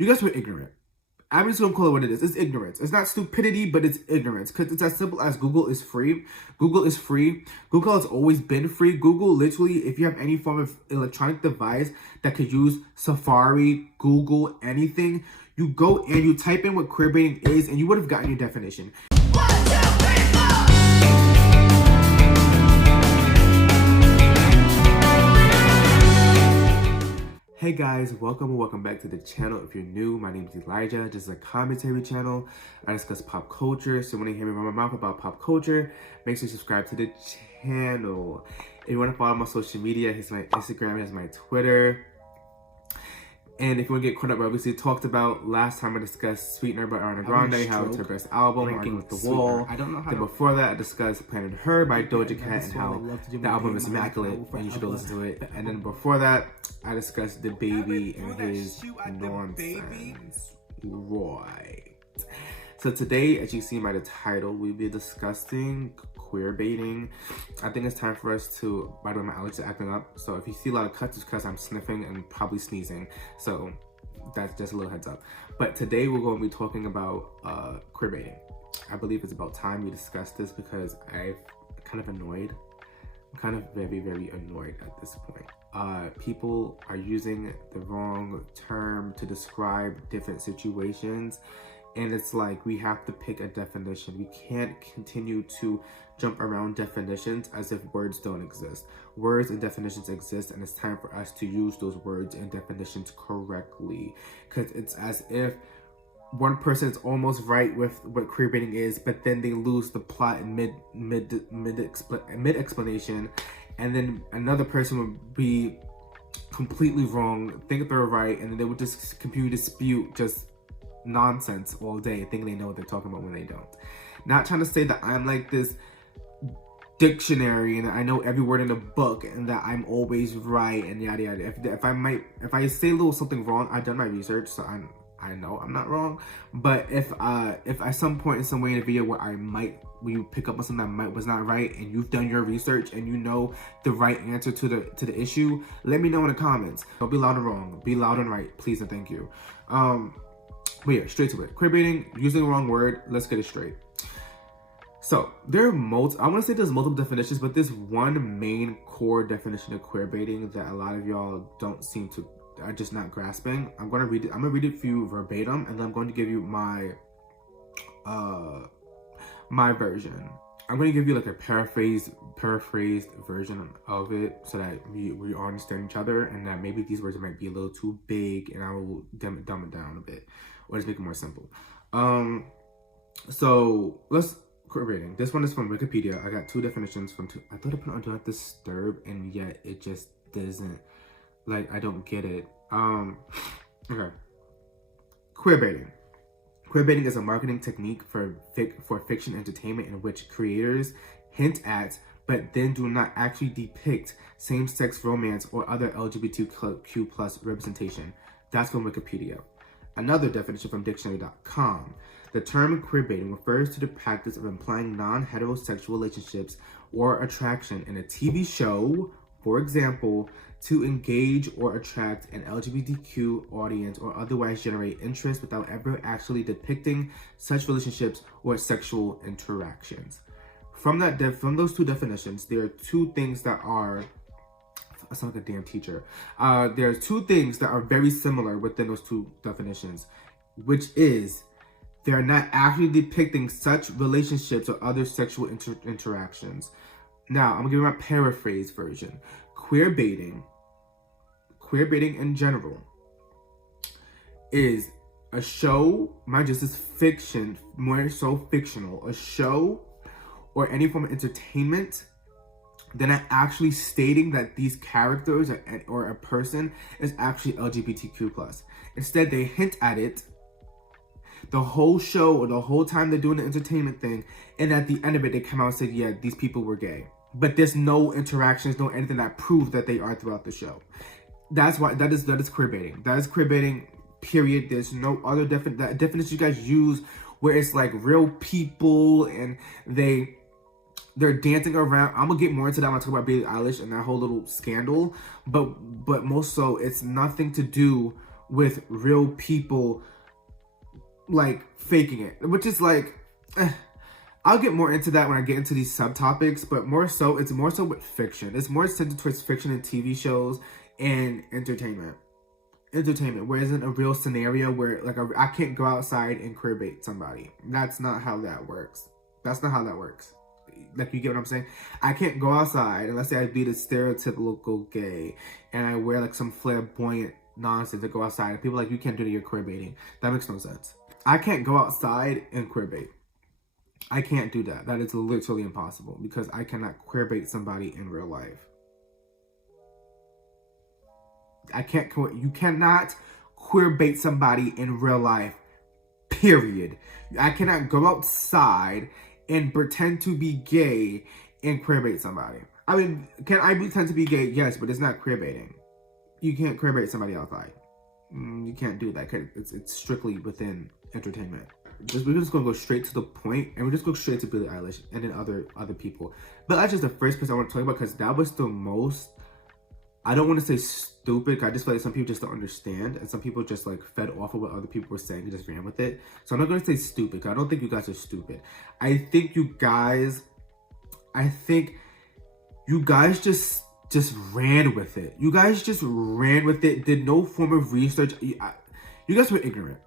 You guys were ignorant. I'm just gonna call it what it is. It's ignorance. It's not stupidity, but it's ignorance. Because it's as simple as Google is free. Google is free. Google has always been free. Google, literally, if you have any form of electronic device that could use Safari, Google, anything, you go and you type in what queerbaiting is, and you would have gotten your definition. Hey guys, welcome back to the channel. If you're new, my name is Elijah. This is a commentary channel. I discuss pop culture, so when you hear me run my mouth about pop culture, make sure you subscribe to the channel. If you want to follow my social media, here's my Instagram, here's my Twitter. And if you want to get caught up, I obviously talked about last time I discussed Sweetener by Ariana Grande, how it's her best album, Ranking with the Wall. I don't know how. Then before that, I discussed Planet Her by Doja Cat and how the album is immaculate and you should go listen to it. And then before that, I discussed the baby and his nonsense. Right. So today, as you see by the title, we'll be discussing queer baiting. I think it's time for us to, by the way, my allergies are acting up. So if you see a lot of cuts, it's because I'm sniffing and probably sneezing. So that's just a little heads up. But today we're going to be talking about queer baiting. I believe it's about time we discuss this because I'm kind of annoyed. I'm kind of very annoyed at this point. People are using the wrong term to describe different situations. And it's like, we have to pick a definition. We can't continue to jump around definitions as if words don't exist. Words and definitions exist, and it's time for us to use those words and definitions correctly. Because it's as if one person is almost right with what queerbaiting is, but then they lose the plot in mid explanation, and then another person would be completely wrong, think they're right, and then they would just continue to dispute just nonsense all day, thinking they know what they're talking about when they don't. Not trying to say that I'm like this dictionary and I know every word in the book and that I'm always right and yada yada. If I say a little something wrong, I've done my research, so I know I'm not wrong. But if at some point in some way in a video where we pick up on something that was not right, and you've done your research and you know the right answer to the issue, let me know in the comments. Don't be loud and wrong. Be loud and right, please and thank you. But yeah, straight to it. Queerbaiting, using the wrong word, let's get it straight. So, I want to say there's multiple definitions, but there's one main core definition of queerbaiting that a lot of y'all don't seem to, are just not grasping. I'm going to read it for you verbatim, and then I'm going to give you my version. I'm going to give you like a paraphrased version of it so that we all understand each other, and that maybe these words might be a little too big, and I will dumb it down a bit, or just make it more simple. So let's queerbaiting. This one is from Wikipedia. I got two definitions from two. I thought I put on Do Not Disturb, and yet it just doesn't. Like, I don't get it. Okay. Queerbaiting. Queerbaiting is a marketing technique for fiction entertainment in which creators hint at, but then do not actually depict, same-sex romance or other LGBTQ+ representation. That's from Wikipedia. Another definition from dictionary.com. The term queerbaiting refers to the practice of implying non-heterosexual relationships or attraction in a TV show, for example, to engage or attract an LGBTQ audience or otherwise generate interest without ever actually depicting such relationships or sexual interactions. From those two definitions, there are two things that are, I sound like a damn teacher. There are two things that are very similar within those two definitions, which is they're not actually depicting such relationships or other sexual interactions. Now, I'm gonna give you my paraphrase version. Queerbaiting in general, is a show, mind you, this is fiction, more so fictional, a show or any form of entertainment, they're not actually stating that these characters or a person is actually LGBTQ+. Instead, they hint at it the whole show or the whole time they're doing the entertainment thing, and at the end of it, they come out and say, yeah, these people were gay. But there's no interactions, no anything that proves that they are throughout the show. That is queerbaiting. That is queerbaiting, period. There's no other definition you guys use where it's like real people and they're dancing around. I'm gonna get more into that when I talk about Billie Eilish and that whole little scandal. But most so, it's nothing to do with real people like faking it, which is like, I'll get more into that when I get into these subtopics, but it's more so with fiction. It's more centered towards fiction and TV shows and entertainment, whereas in a real scenario where like I can't go outside and queer bait somebody. That's not how that works. Like, you get what I'm saying? I can't go outside and let's say I be the stereotypical gay and I wear like some flamboyant nonsense to go outside and people are like, you can't do that, you're queer baiting. That makes no sense. I can't go outside and queer bait. I can't do that. That is literally impossible because I cannot queer bait somebody in real life. You cannot queer bait somebody in real life, period. I cannot go outside and pretend to be gay and queer bait somebody. I mean, can I pretend to be gay? Yes, but it's not queer baiting. You can't queer bait somebody outside. You can't do that. It's strictly within entertainment. We're just gonna go straight to the point, and we're just go straight to Billie Eilish and then other people. Billie Eilish is the first person I want to talk about because that was the most, I don't want to say stupid. I just feel like some people just don't understand, and some people just like fed off of what other people were saying and just ran with it. So I'm not gonna say stupid because I don't think you guys are stupid. I think you guys just ran with it. You guys just ran with it. Did no form of research. You guys were ignorant.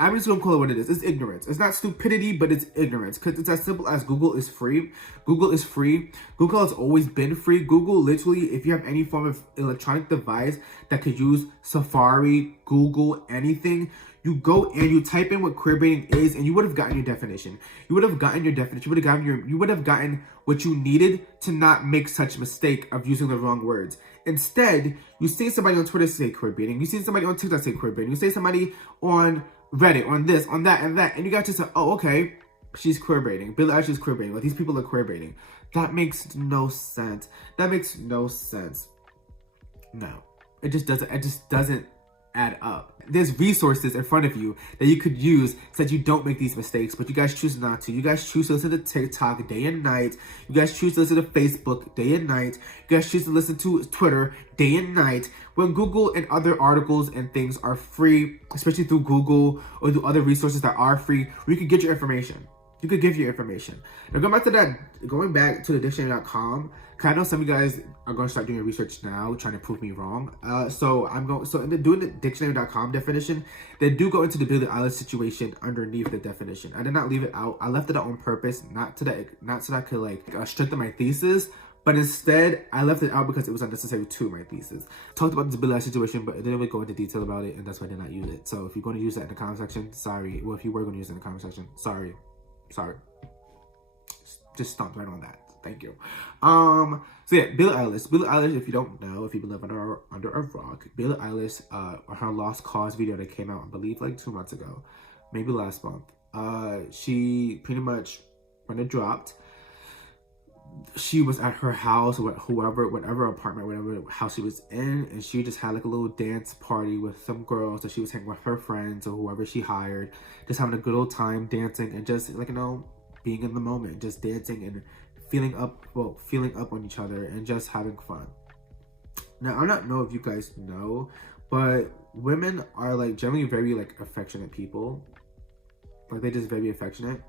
I'm just gonna call it what it is. It's ignorance. It's not stupidity, but it's ignorance. Because it's as simple as Google is free. Google is free. Google has always been free. Google, literally, if you have any form of electronic device that could use Safari, Google, anything, you go and you type in what queerbaiting is, and you would have gotten your definition. You would have gotten what you needed to not make such mistake of using the wrong words. Instead, you see somebody on Twitter say queerbaiting. You see somebody on TikTok say queerbaiting. You see somebody on Reddit, on this, on that, and that, and you got to say, oh, okay, she's queerbaiting. Billie Eilish is queerbaiting. Like, these people are queerbaiting. That makes no sense. No. It just doesn't add up. There's resources in front of you that you could use so that you don't make these mistakes, but you guys choose not to. You guys choose to listen to TikTok day and night. You guys choose to listen to Facebook day and night. You guys choose to listen to Twitter day and night. When Google and other articles and things are free, especially through Google or through other resources that are free, where you can get your information. You could give your information. Now going back to the dictionary.com, because I know some of you guys are going to start doing your research now, trying to prove me wrong. So doing the dictionary.com definition, they do go into the Billie Eilish situation underneath the definition. I did not leave it out. I left it out on purpose, not so that I could like strengthen my thesis, but instead I left it out because it was unnecessary to my thesis. Talked about the Billie Eilish situation, but it didn't really go into detail about it, and that's why I did not use it. So if you're going to use that in the comment section, sorry. Well, if you were going to use it in the comment section, sorry. Just stomp right on that. Thank you. So yeah, Billie Eilish, if you don't know, if you live under a rock, Billie Eilish, her Lost Cause video that came out, I believe like 2 months ago, maybe last month. She pretty much, when it dropped, she was at her house, whatever apartment, whatever house she was in, and she just had like a little dance party with some girls that she was hanging with her friends or whoever she hired, just having a good old time dancing and just like, being in the moment, just dancing and feeling up on each other and just having fun. Now, I don't know if you guys know, but women are like generally very like affectionate people. Like, they're just very affectionate.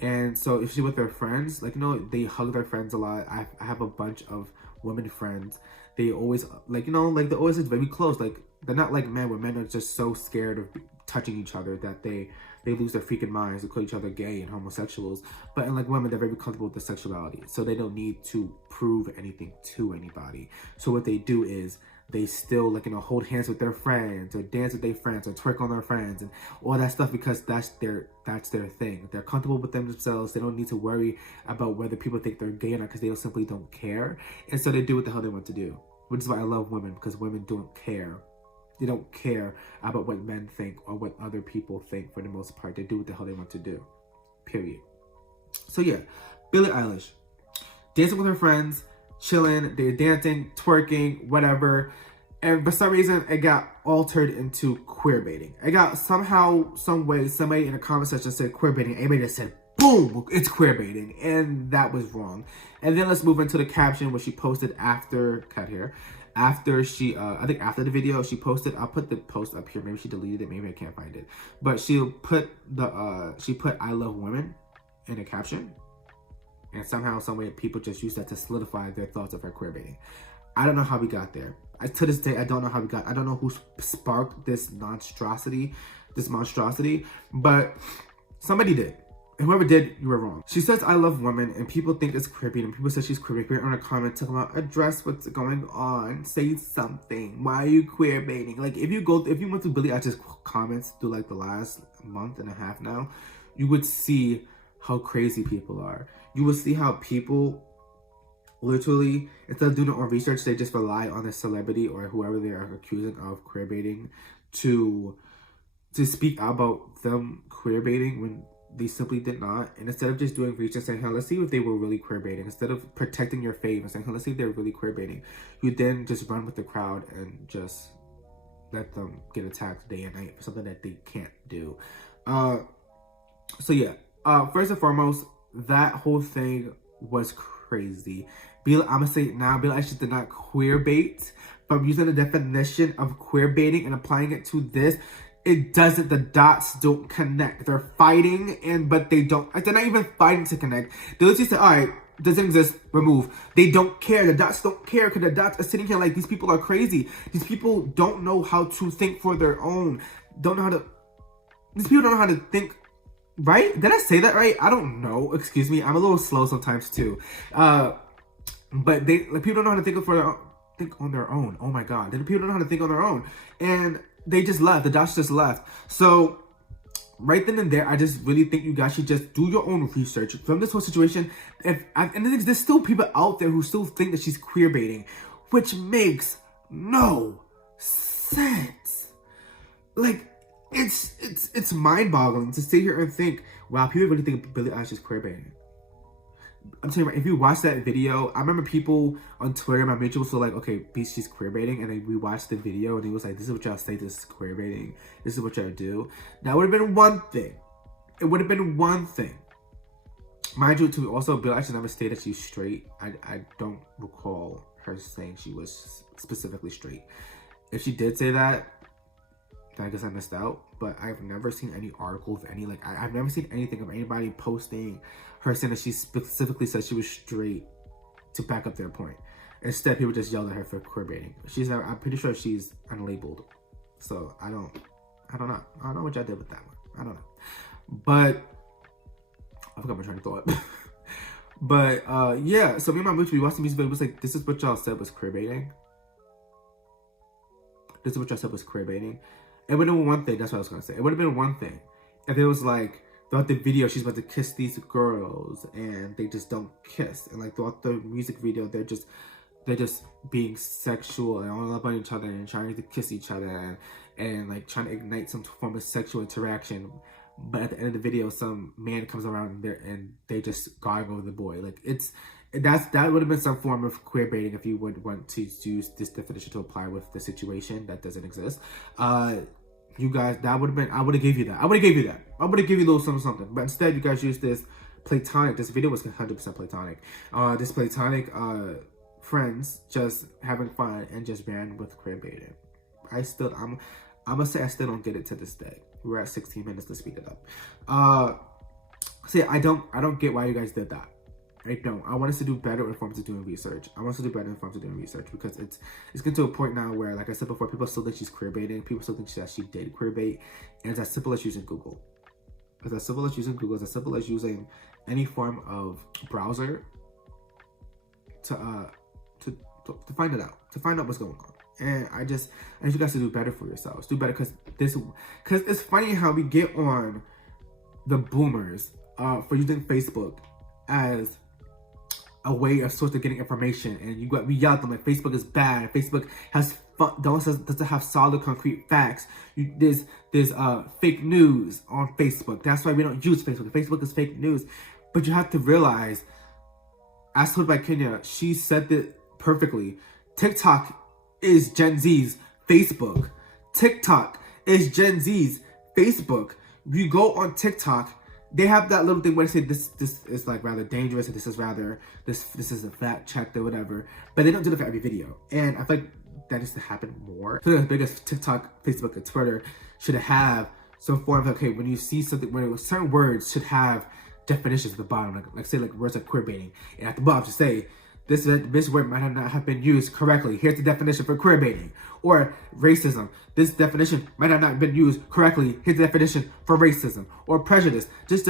And so if she's with their friends, like, they hug their friends a lot. I have a bunch of women friends. They always, like, they're always very close. Like, they're not like men, where men are just so scared of touching each other that they lose their freaking minds to call each other gay and homosexuals. But in like women, they're very comfortable with their sexuality. So they don't need to prove anything to anybody. So what they do is they still like, hold hands with their friends or dance with their friends or twerk on their friends and all that stuff, because that's their thing. They're comfortable with themselves. They don't need to worry about whether people think they're gay or not, because they simply don't care. And so they do what the hell they want to do, which is why I love women, because women don't care. They don't care about what men think or what other people think for the most part. They do what the hell they want to do, period. So yeah, Billie Eilish, dancing with her friends, chilling, they're dancing, twerking, whatever. And for some reason, it got altered into queer baiting. It got somehow, some way, somebody in the comment section said queer baiting. Everybody just said, boom, it's queer baiting. And that was wrong. And then let's move into the caption, which she posted after, cut here, after she, I think after the video, she posted, I'll put the post up here. Maybe she deleted it. Maybe I can't find it. But she put I love women in a caption. And somehow, some way, people just use that to solidify their thoughts of her queerbaiting. I don't know how we got there. To this day, I don't know how we got. I don't know who sparked this monstrosity, but somebody did. And whoever did, you were wrong. She says, I love women, and people think it's queerbaiting. People say she's queerbaiting on a comment talking about, address what's going on, say something. Why are you queerbaiting? Like, if you went to Billie Eilish's comments through like the last month and a half now, you would see how crazy people are. You will see how people literally, instead of doing their own research, they just rely on the celebrity or whoever they are accusing of queerbaiting to speak out about them queerbaiting when they simply did not. And instead of just doing research and saying, hey, let's see if they were really queerbaiting, instead of protecting your fame and saying, hey, let's see if they're really queerbaiting, you then just run with the crowd and just let them get attacked day and night for something that they can't do. So yeah, first and foremost, that whole thing was crazy. I'm gonna say it now, Billie Eilish did not queerbait. But using the definition of queerbaiting and applying it to this, it doesn't, the dots don't connect. They're fighting, but they don't, they're not even fighting to connect. They literally say, all right, doesn't exist, remove. They don't care. The dots don't care because the dots are sitting here like, these people are crazy. These people don't know how to think for their own. These people don't know how to think. Right? Did I say that right? I don't know. Excuse me. I'm a little slow sometimes too. But people don't know how to think on their own. Oh my God. People don't know how to think on their own. And they just left. The dots just left. So right then and there, I just really think you guys should just do your own research from this whole situation. And there's still people out there who still think that she's queerbaiting, which makes no sense. Like, it's mind-boggling to sit here and think, wow, people really think Billie Eilish is queerbaiting. I'm telling you, right, if you watch that video, I remember people on Twitter, my mutuals were like, okay, she's queerbaiting, and then we watched the video, and he was like, this is what y'all say, this is queerbaiting, this is what y'all do. That would have been one thing. It would have been one thing. Mind you, too, also, Billie Eilish never stated she's straight. I don't recall her saying she was specifically straight. If she did say that, I guess I missed out, but I've never seen any articles, I've never seen anything of anybody posting her saying that she specifically said she was straight to back up their point. Instead, people just yelled at her for queerbaiting. I'm pretty sure she's unlabeled. So I don't know what y'all did with that one. I don't know. But I forgot my train of thought. But yeah, so me and my movie, we watched the music video, it was like, this is what y'all said was queerbaiting. This is what y'all said was queerbaiting. It would have been one thing, that's what I was gonna say. It would have been one thing if it was like, throughout the video, she's about to kiss these girls and they just don't kiss. And like throughout the music video, they're just being sexual and all up on each other and trying to kiss each other and like trying to ignite some form of sexual interaction. But at the end of the video, some man comes around and they just gargle the boy. Like that would have been some form of queerbaiting if you would want to use this definition to apply with the situation that doesn't exist. You guys, I would have gave you that. I would have gave you a little something. But instead, you guys use this platonic. This video was 100% platonic. This platonic friends just having fun and just ran with queerbaiting. I'm gonna say I still don't get it to this day. We're at 16 minutes to speed it up. So yeah, I don't get why you guys did that. I don't. I want us to do better when it comes to doing research. Because it's getting to a point now where, like I said before, people still think she's queerbaiting. People still think that she did queerbait. And it's as simple as using Google. It's as simple as using Google. It's as simple as using any form of browser to find it out. To find out what's going on. And I need you guys to do better for yourselves. Do better because it's funny how we get on the boomers for using Facebook as a way of sort of getting information, and we yell at them like Facebook is bad. Facebook doesn't have solid, concrete facts. There's fake news on Facebook. That's why we don't use Facebook. Facebook is fake news. But you have to realize, as told by Kenya, she said it perfectly. TikTok is Gen Z's Facebook. TikTok is Gen Z's Facebook. You go on TikTok, they have that little thing where they say this is like rather dangerous, and this is a fact checked or whatever. But they don't do that for every video. And I feel like that needs to happen more. So as big as TikTok, Facebook, and Twitter should have some form of, okay, when you see something, when certain words should have definitions at the bottom, like say like words like queerbaiting, and at the bottom to say, this word might not have been used correctly. Here's the definition for queerbaiting. Or racism. This definition might not have been used correctly. Here's the definition for racism. Or prejudice. This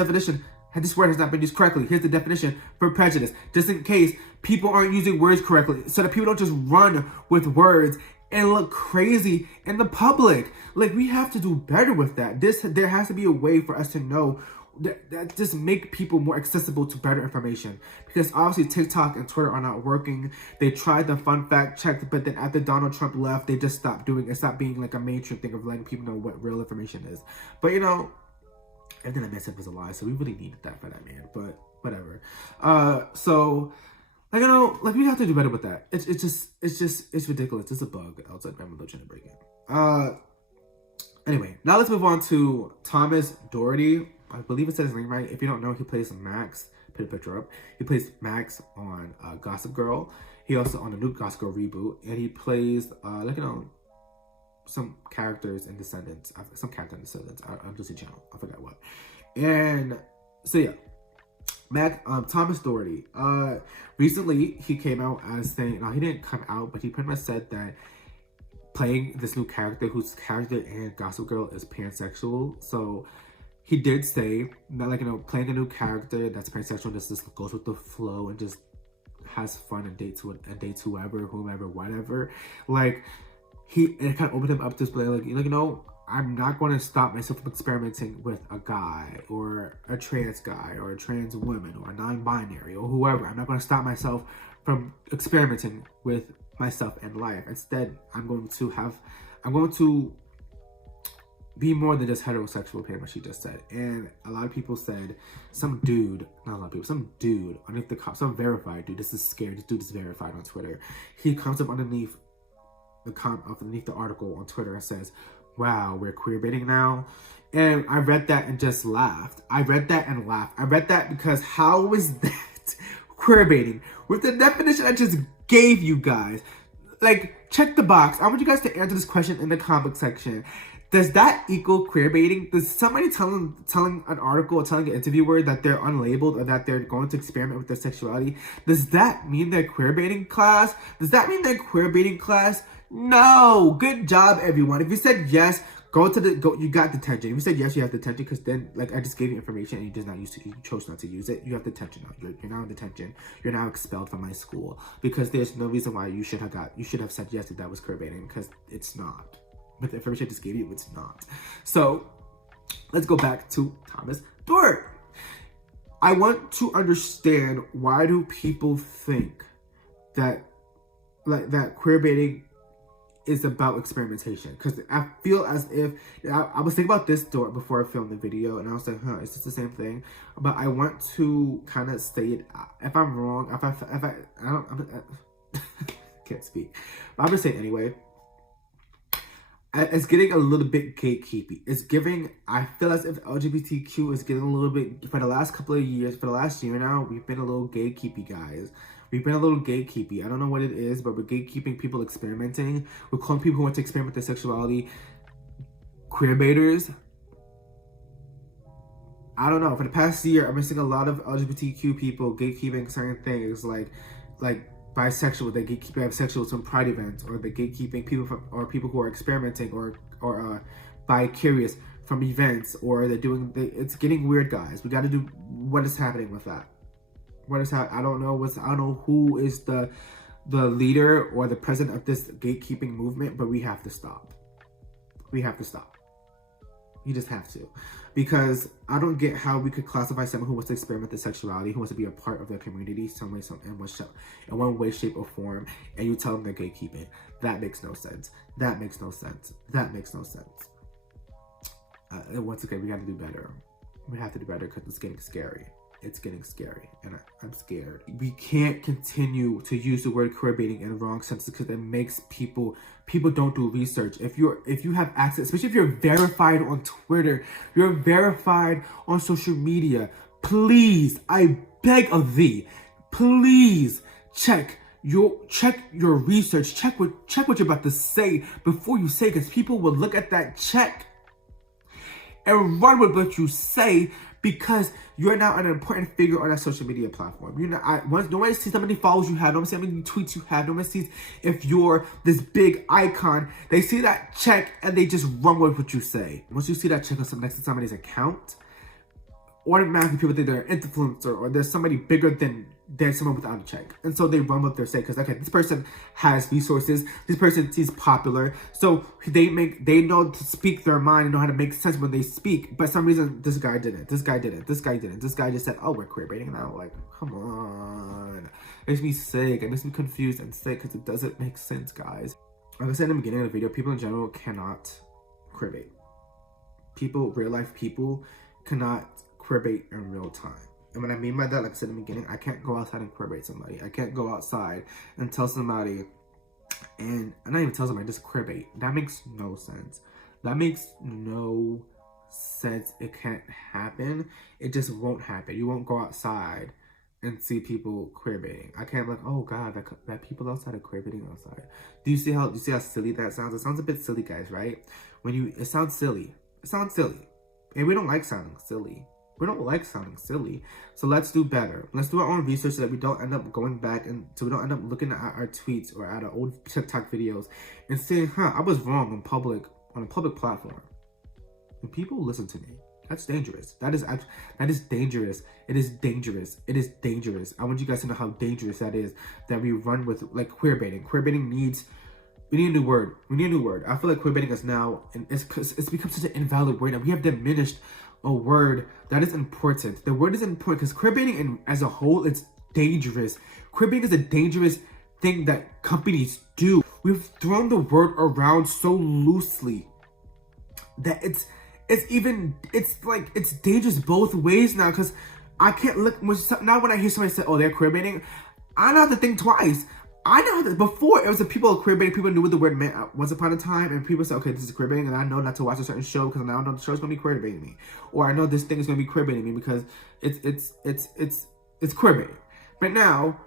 word has not been used correctly. Here's the definition for prejudice. Just in case people aren't using words correctly, so that people don't just run with words and look crazy in the public. Like, we have to do better with that. There has to be a way for us to know that just make people more accessible to better information, because obviously TikTok and Twitter are not working. They tried the fun fact check, but then after Donald Trump left, they just stopped doing it. Stopped being like a mainstream thing of letting people know what real information is. But you know, everything that man said was a lie, so we really needed that for that man. But whatever. So like, you know, like, we have to do better with that. It's ridiculous. It's a bug outside my window trying to break it. Anyway, now let's move on to Thomas Doherty. I believe it says his name right. If you don't know, he plays Max. Put a picture up. He plays Max on Gossip Girl. He also on the new Gossip Girl reboot, and he plays like, you know, some characters in Descendants. Some character in Descendants. I'm just a channel. I forgot what. And so yeah, Thomas Doherty. Recently he came out as saying, no, he didn't come out, but he pretty much said that playing this new character, whose character in Gossip Girl is pansexual. So he did say that, like, you know, playing a new character that's pansexual just goes with the flow and just has fun and dates whoever, whomever, whatever. Like, it kind of opened him up to play, like, you know, I'm not going to stop myself from experimenting with a guy or a trans guy or a trans woman or a non-binary or whoever. I'm not going to stop myself from experimenting with myself in life. Instead, I'm going to be more than just heterosexual, pretty much, he just said. And a lot of people said, some dude underneath some verified dude, this is scary, this dude is verified on Twitter. He comes up underneath the article on Twitter and says, wow, we're queerbaiting now. And I read that and just laughed. I read that because how is that queerbaiting? With the definition I just gave you guys. Like, check the box. I want you guys to answer this question in the comment section. Does that equal queerbaiting? Does somebody telling an article or telling an interviewer that they're unlabeled or that they're going to experiment with their sexuality, does that mean they're queerbaiting, class? Does that mean they're queerbaiting, class? No! Good job, everyone. If you said yes, you got detention. If you said yes, you have detention, because then, like, I just gave you information and you chose not to use it. You have detention now. You're now in detention. You're now expelled from my school, because there's no reason why you should have said yes if that was queerbaiting, because it's not. With the information I just gave you, it's not. So let's go back to Thomas Doherty. I want to understand, why do people think that queerbaiting is about experimentation? Because I feel as if I was thinking about this before I filmed the video, and I was like, is this the same thing? But I want to kind of say it. If I'm wrong, I can't speak. But I'm gonna say it anyway. It's getting a little bit gatekeepy. I feel as if LGBTQ is getting a little bit, for the last couple of years, for the last year now, we've been a little gatekeepy, guys. We've been a little gatekeepy. I don't know what it is, but we're gatekeeping people experimenting. We're calling people who want to experiment with their sexuality queerbaiters. I don't know. For the past year, I've been seeing a lot of LGBTQ people gatekeeping certain things, like bisexual, they gatekeep bisexuals from pride events, or they gatekeeping people who are experimenting or bi-curious from events, or it's getting weird, guys. We got to do, what is happening with that? I don't know who is the leader or the president of this gatekeeping movement, but we have to stop. You just have to. Because I don't get how we could classify someone who wants to experiment with sexuality, who wants to be a part of their community in one way, shape, or form, and you tell them they're gatekeeping. That makes no sense. And once again, we got to do better. We have to do better, because it's getting scary. And I'm scared. We can't continue to use the word queerbaiting in the wrong sense, because it makes people don't do research. If you have access, especially if you're verified on Twitter, you're verified on social media, please, I beg of thee, please check you check your research, check what you're about to say before you say, because people will look at that check and run with what you say, because you're now an important figure on that social media platform. You're not, nobody sees how many followers you have, nobody sees how many tweets you have, nobody sees if you're this big icon. They see that check and they just run with what you say. Once you see that check next to somebody's account, automatically people think they're an influencer or there's somebody bigger than someone without a check. And so they run with their say, because okay, this person has resources, this person is popular, so they know to speak their mind and know how to make sense when they speak. But for some reason, this guy didn't, this guy didn't, this guy didn't. This guy just said, oh, we're queer baiting. And I'm like, come on. It makes me sick, it makes me confused and sick, because it doesn't make sense, guys. Like I said in the beginning of the video, people in general cannot queer bait. People, real life people, cannot queer bait in real time. And what I mean by that, like I said in the beginning, I can't go outside and queer bait somebody. I can't go outside and tell somebody, and not even tell somebody, just queer bait. That makes no sense. That makes no sense. It can't happen. It just won't happen. You won't go outside and see people queer baiting. I can't be like, oh God, that people outside are queer baiting outside. Do you see how silly that sounds? It sounds a bit silly, guys, right? It sounds silly. It sounds silly. And we don't like sounding silly. We don't like sounding silly. So let's do better. Let's do our own research so that we don't end up going back, and so we don't end up looking at our tweets or at our old TikTok videos and saying, I was wrong on a public platform. And people listen to me. That's dangerous. That is dangerous. It is dangerous. It is dangerous. I want you guys to know how dangerous that is, that we run with like queer baiting. Queer baiting we need a new word. We need a new word. I feel like queer baiting is now, and it's become such an invalid word, and we have diminished a word that is important. The word is important because queer baiting as a whole, it's dangerous. Queer baiting is a dangerous thing that companies do. We've thrown the word around so loosely that it's dangerous both ways now, because I can't look now when I hear somebody say, oh, they're queer baiting, I don't have to think twice. I know that before it was the people queer baiting, people knew what the word meant once upon a time, and people said, okay, this is queer baiting, and I know not to watch a certain show because now I know the show's gonna be queer baiting me, or I know this thing is gonna be queer baiting me because it's queer baiting. But now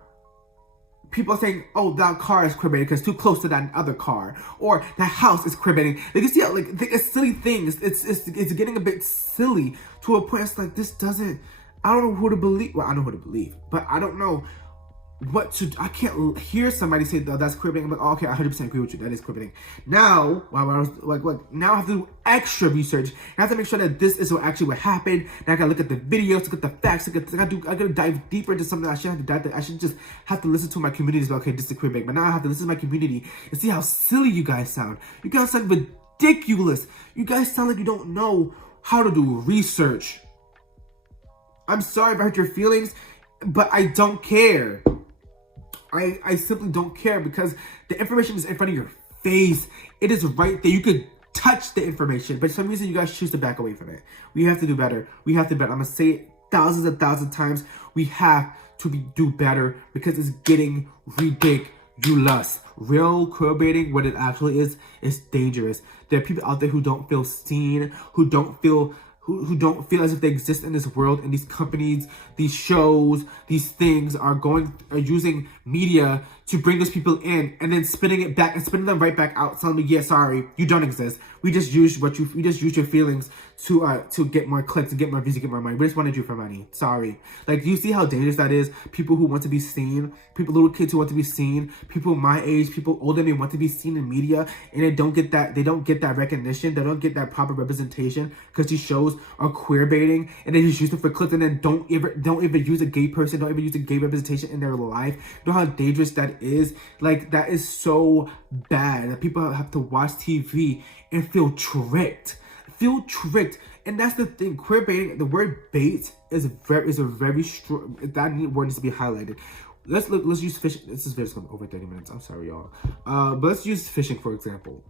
people are saying, oh, that car is queer baiting because it's too close to that other car, or that house is queer baiting. Like, you see how it's silly things. It's getting a bit silly to a point. It's like, this doesn't. I don't know who to believe. Well, I know who to believe, but I don't know what to. I can't hear somebody say, oh, that's queer baiting. I'm like, oh, okay, I 100% agree with you. That is queer baiting. Now, now I have to do extra research. I have to make sure that this is what happened. Now I gotta look at the videos, look at the facts. I gotta dive deeper into something. I should just have to listen to my community as well. Okay, this is queer baiting. But now I have to listen to my community and see how silly you guys sound. You guys sound ridiculous. You guys sound like you don't know how to do research. I'm sorry if I hurt your feelings, but I don't care. I simply don't care, because the information is in front of your face. It is right there. You could touch the information, but for some reason you guys choose to back away from it. We have to do better. We have to do better. I'm going to say it thousands and thousands of times. We have to do better, because it's getting ridiculous. Real queer baiting, what it actually is dangerous. There are people out there who don't feel seen, who don't feel as if they exist in this world, and these companies, these shows, these things are using media to bring those people in, and then spinning them right back out, telling me, yeah, sorry, you don't exist. We just used your feelings to get more clicks, to get more views, to get more money. We just wanted you for money. Sorry. Like, do you see how dangerous that is? People who want to be seen, little kids who want to be seen, people my age, people older than me want to be seen in media, and they don't get that recognition, they don't get that proper representation, because these shows are queer baiting, and they just use it for clicks, and then don't even use a gay person, don't even use a gay representation in their life. You know how dangerous that is? Like, that is so bad that people have to watch TV and feel tricked. And that's the thing. Queer baiting, the word bait is a very strong, that word needs to be highlighted. Let's use fishing. This video's going over 30 minutes. I'm sorry, y'all. But let's use fishing, for example.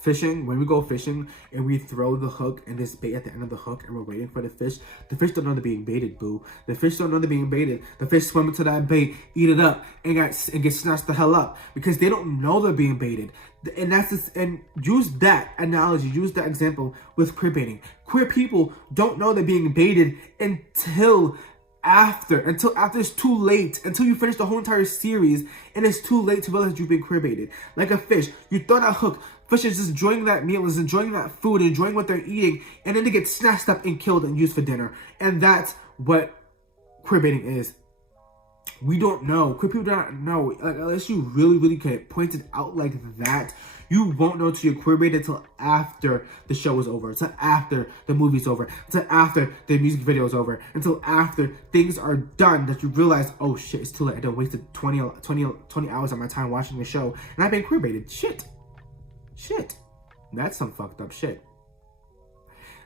Fishing, when we go fishing and we throw the hook and there's bait at the end of the hook and we're waiting for the fish don't know they're being baited, boo. The fish don't know they're being baited. The fish swim into that bait, eat it up, and get snatched the hell up, because they don't know they're being baited. And use that analogy, use that example with queer baiting. Queer people don't know they're being baited until until after it's too late, until you finish the whole entire series, and it's too late to realize you've been queerbaited. Like a fish, you throw that hook, fish is just enjoying that meal, is enjoying that food, enjoying what they're eating, and then they get snatched up and killed and used for dinner. And that's what queerbaiting is. We don't know. Queer people do not know. Like, unless you really, really get pointed out like that, you won't know till you're queerbaited until after the show is over, until after the movie's over, until after the music video is over, until after things are done that you realize, oh shit, it's too late. I done wasted 20 hours of my time watching the show, and I've been queerbaited. Shit. That's some fucked up shit.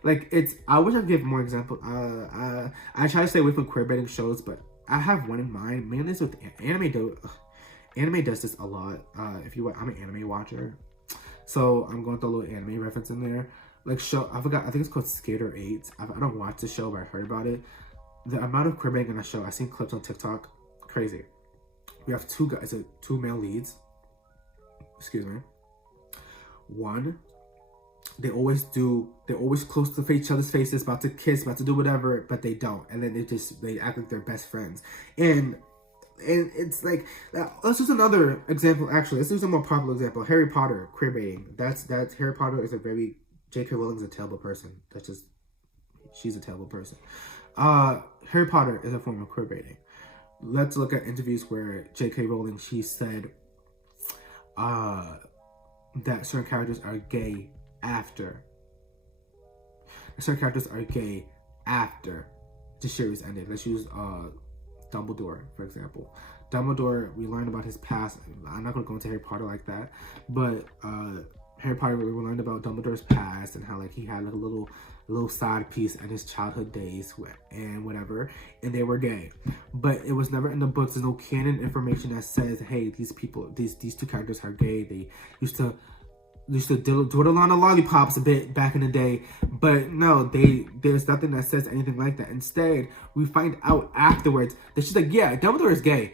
Like, I wish I could give more examples. I try to stay away from queerbaiting shows, but I have one in mind. Mainly this with anime. Anime does this a lot. I'm an anime watcher, so I'm going to throw a little anime reference in there. Like I think it's called Skater 8. I don't watch the show, but I heard about it. The amount of queerbaiting in that show, I've seen clips on TikTok, crazy. We have two male leads. Excuse me. One, they always close to each other's faces, about to kiss, about to do whatever, but they don't. And then they act like they're best friends. And it's like, let's use another example, actually. Let's use a more popular example. Harry Potter, queerbaiting. That's Harry Potter is a very, J.K. Rowling's a terrible person. She's a terrible person. Harry Potter is a form of queerbaiting. Let's look at interviews where J.K. Rowling, she said that certain characters are gay after. Certain characters are gay after the series ended. Let's use Dumbledore, for example. Dumbledore, we learned about his past. I'm not going to go into Harry Potter like that, but Harry Potter, we learned about Dumbledore's past and how like he had like a little side piece at his childhood days and whatever, and they were gay. But it was never in the books. There's no canon information that says, hey, these two characters are gay. They used to dawdle on the lollipops a bit back in the day, but no, there's nothing that says anything like that. Instead, we find out afterwards that she's like, yeah, Dumbledore is gay,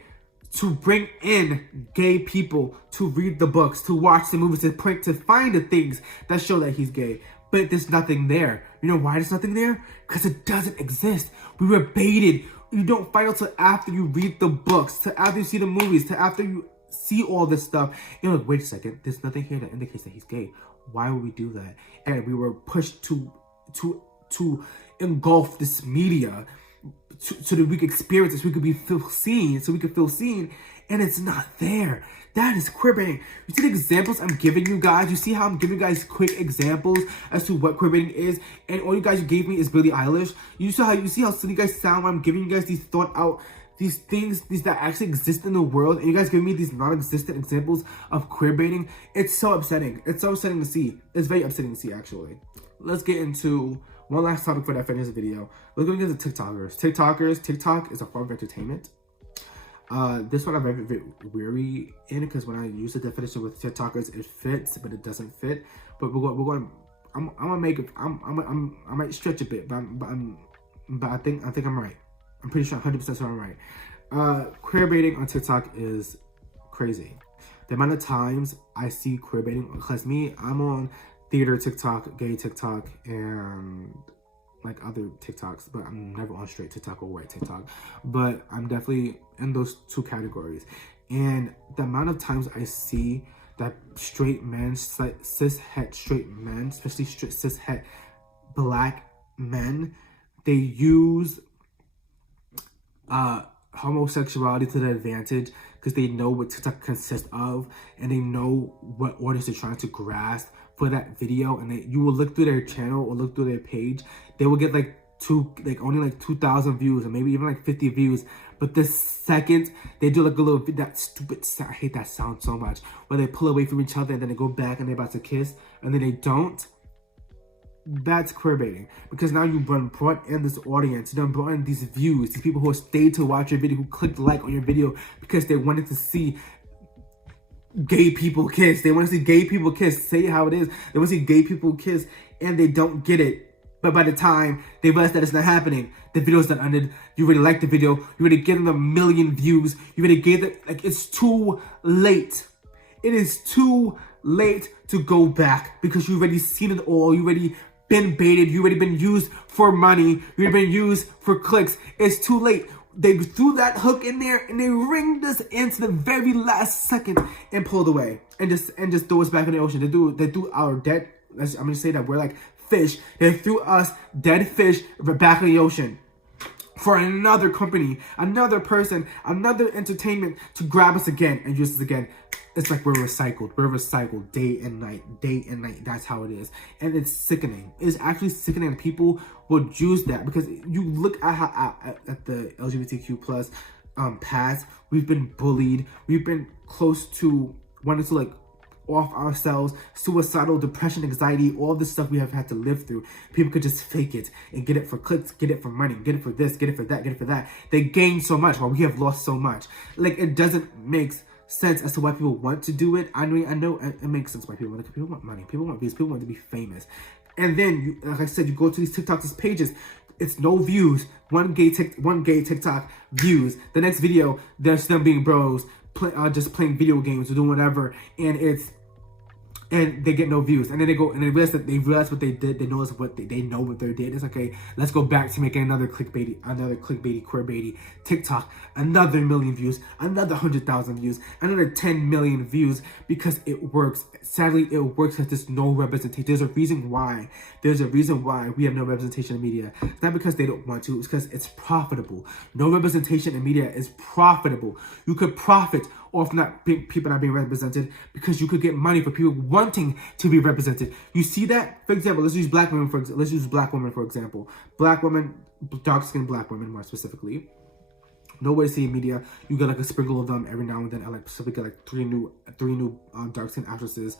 to bring in gay people to read the books, to watch the movies, to find the things that show that he's gay. But there's nothing there. You know why there's nothing there? Because it doesn't exist. We were baited. You don't find out till after you read the books, till after you see the movies, till after you see all this stuff. You're like, wait a second, there's nothing here that indicates that he's gay. Why would we do that? And we were pushed to engulf this media so that we could experience this, we could feel seen, and it's not there. That is queerbaiting. You see the examples I'm giving you guys? You see how I'm giving you guys quick examples as to what queerbaiting is, and all you guys gave me is Billie Eilish. You see how silly you guys sound when I'm giving you guys these thought out, these things that actually exist in the world, and you guys give me these non-existent examples of queerbaiting. It's so upsetting. It's so upsetting to see. It's very upsetting to see, actually. Let's get into one last topic for that finish video. Let's go into TikTokers. TikTok is a form of entertainment. This one I'm very, very weary in, because when I use the definition with TikTokers, it fits, but it doesn't fit. But I'm gonna make it. I might stretch a bit, but I think I'm right. I'm pretty sure 100% sure I'm right. Queerbaiting on TikTok is crazy. The amount of times I see queerbaiting, because I'm on theater TikTok, gay TikTok, and like other TikToks, but I'm never on straight TikTok or white TikTok. But I'm definitely in those two categories. And the amount of times I see that straight men, cis-het straight men, especially cis-het black men, they use homosexuality to their advantage, because they know what TikTok consists of, and they know what audience they're trying to grasp for that video. And you will look through their channel or look through their page, they will get only 2,000 views, or maybe even 50 views. But the second they do a little bit, that stupid sound, I hate that sound so much, where they pull away from each other and then they go back and they're about to kiss and then they don't. That's queerbaiting, because now you've brought in this audience, you brought in these views, these people who stayed to watch your video, who clicked like on your video because they wanted to see gay people kiss. They want to see gay people kiss. Say it how it is. They want to see gay people kiss, and they don't get it. But by the time they realize that it's not happening, the video's not ended. You already liked the video. You already gave them 1 million views. You already gave it, it's too late. It is too late to go back, because you already seen it all. You already been baited. You already been used for money. You already been used for clicks. It's too late. They threw that hook in there and they ringed us into the very last second and pulled away and just threw us back in the ocean. They threw our dead. I'm gonna say that we're like fish. They threw us dead fish back in the ocean for another company, another person, another entertainment to grab us again and use us again. It's like we're recycled. We're recycled day and night, day and night. That's how it is. And it's sickening. It's actually sickening. People would use that because you look at how at the LGBTQ plus paths, we've been bullied. We've been close to wanting to like off ourselves, suicidal, depression, anxiety, all this stuff we have had to live through. People could just fake it and get it for clicks, get it for money, get it for this, get it for that, get it for that. They gain so much while we have lost so much. Like, it doesn't make sense as to why people want to do it. I mean, I know it makes sense why people want it. People want money, people want views, people want to be famous. And then, like I said, you go to these TikTok, these pages, it's no views. One gay TikTok views. The next video, there's them being bros, just playing video games or doing whatever, and they get no views. And then they go and they realize what they did. They notice what they know what they did. It's okay. Let's go back to making another clickbaity, queerbaity TikTok, another 1 million views, another 100,000 views, another 10 million views because it works. Sadly, it works because there's no representation. There's a reason why. There's a reason why we have no representation in media. It's not because they don't want to. It's because it's profitable. No representation in media is profitable. You could profit off people not being represented because you could get money for people wanting to be represented. You see that? For example, let's use black women for example. Black women, dark-skinned black women more specifically. Nowhere to see in media. You get like a sprinkle of them every now and then. I like specifically like three new dark-skinned actresses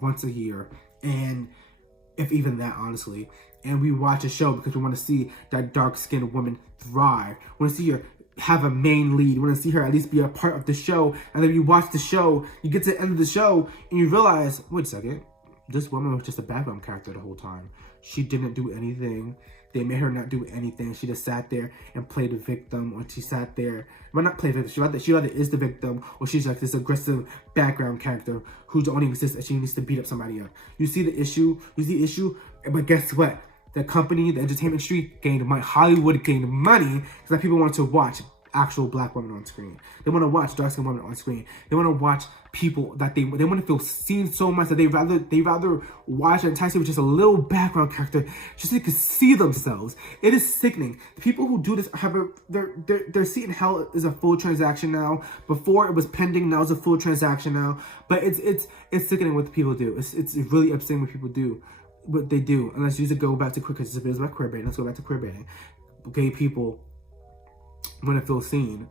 once a year, and if even that, honestly. And we watch a show because we want to see that dark-skinned woman thrive. We want to see her have a main lead. You want to see her at least be a part of the show. And then you watch the show, you get to the end of the show, and you realize, wait a second, this woman was just a background character the whole time. She didn't do anything. They made her not do anything. She just sat there and played the victim, or she sat there, well, not play the victim, she either is the victim, or she's like this aggressive background character who only exists and she needs to beat up somebody up. You see the issue? But guess what? The company, the entertainment industry gained money. Hollywood gained money because people want to watch actual black women on screen. They want to watch dark-skinned women on screen. They want to watch people that they want to feel seen so much that they rather watch an entire series with just a little background character just so they can see themselves. It is sickening. The people who do this their seat in hell is a full transaction now. Before it was pending, now it's a full transaction now. But it's sickening what the people do. It's really upsetting what people do. What they do. And let's go back to because this video is about queerbaiting. Let's go back to queerbaiting. Gay people want to feel seen,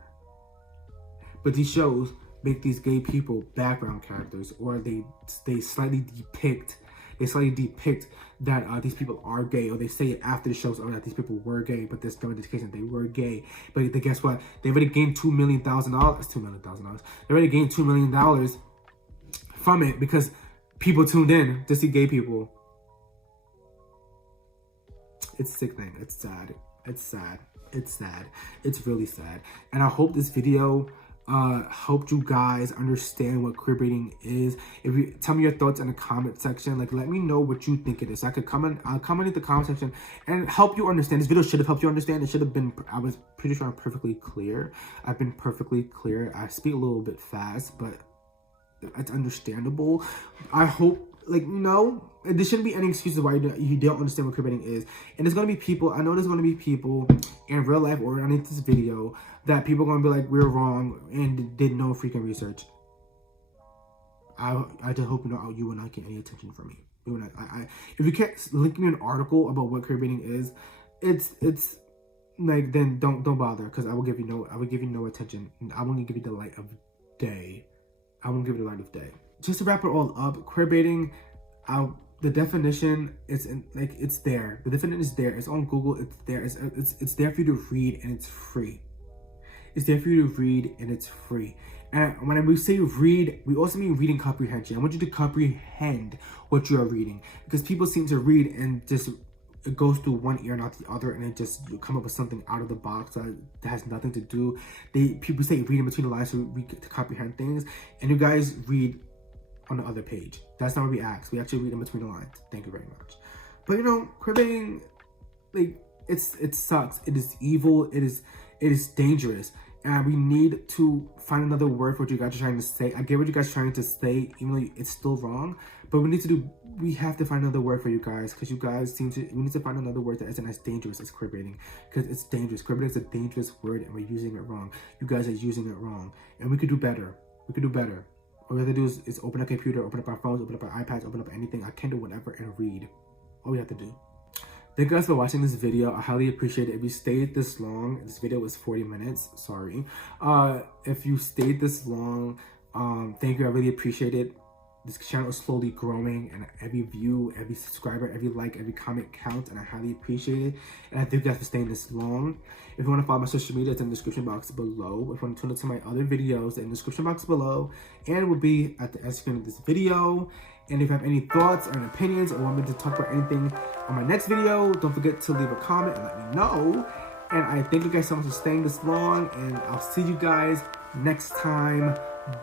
but these shows make these gay people background characters, or they slightly depict that these people are gay, or they say it after the shows, or that these people were gay, but there's no indication they were gay. But guess what? They already gained $2 million. They already gained $2 million from it because people tuned in to see gay people. It's sickening. It's sad. It's sad. It's sad. It's really sad. And I hope this video helped you guys understand what queerbaiting is. If you tell me your thoughts in the comment section, like let me know what you think it is. So I could I'll comment in the comment section and help you understand. This video should have helped you understand. It should have been, I was pretty sure I'm perfectly clear. I've been perfectly clear. I speak a little bit fast, but it's understandable. I hope, like, no, there shouldn't be any excuses why you don't understand what queerbaiting is. And there's going to be people, I know there's going to be people in real life or underneath this video that people are going to be like, we're wrong and did no freaking research. I just hope you will not get any attention from me. If you can't link me an article about what queerbaiting is, it's like, then don't bother, because I will give you no attention. I won't give you the light of day. I won't give you the light of day. Just to wrap it all up, queerbaiting, the definition is it's there. The definition is there. It's on Google. It's there. It's there for you to read, and it's free. It's there for you to read, and it's free. And when we say read, we also mean reading comprehension. I want you to comprehend what you are reading, because people seem to read and just it goes through one ear, not the other, and it just come up with something out of the box that has nothing to do. People say read in between the lines to comprehend things, and you guys read on the other page. That's not what we ask. We actually read in between the lines. Thank you very much. But you know, queerbaiting, like, it sucks. It is evil. It is dangerous. And we need to find another word for what you guys are trying to say. I get what you guys are trying to say, even though it's still wrong. But we have to find another word for you guys, because you guys we need to find another word that isn't as dangerous as queerbaiting, because it's dangerous. Queerbaiting is a dangerous word, and we're using it wrong. You guys are using it wrong, and we could do better. We could do better. All we have to do is open a computer, open up our phones, open up our iPads, open up anything, a Kindle, whatever, and read. All we have to do. Thank you guys for watching this video. I highly appreciate it. If you stayed this long, this video was 40 minutes, sorry. If you stayed this long, thank you, I really appreciate it. This channel is slowly growing, and every view, every subscriber, every like, every comment counts, and I highly appreciate it. And I thank you guys for staying this long. If you want to follow my social media, it's in the description box below. If you want to tune into my other videos, in the description box below, and it will be at the end screen of this video. And if you have any thoughts or opinions, or want me to talk about anything on my next video, don't forget to leave a comment and let me know. And I thank you guys so much for staying this long, and I'll see you guys next time.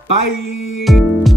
Bye!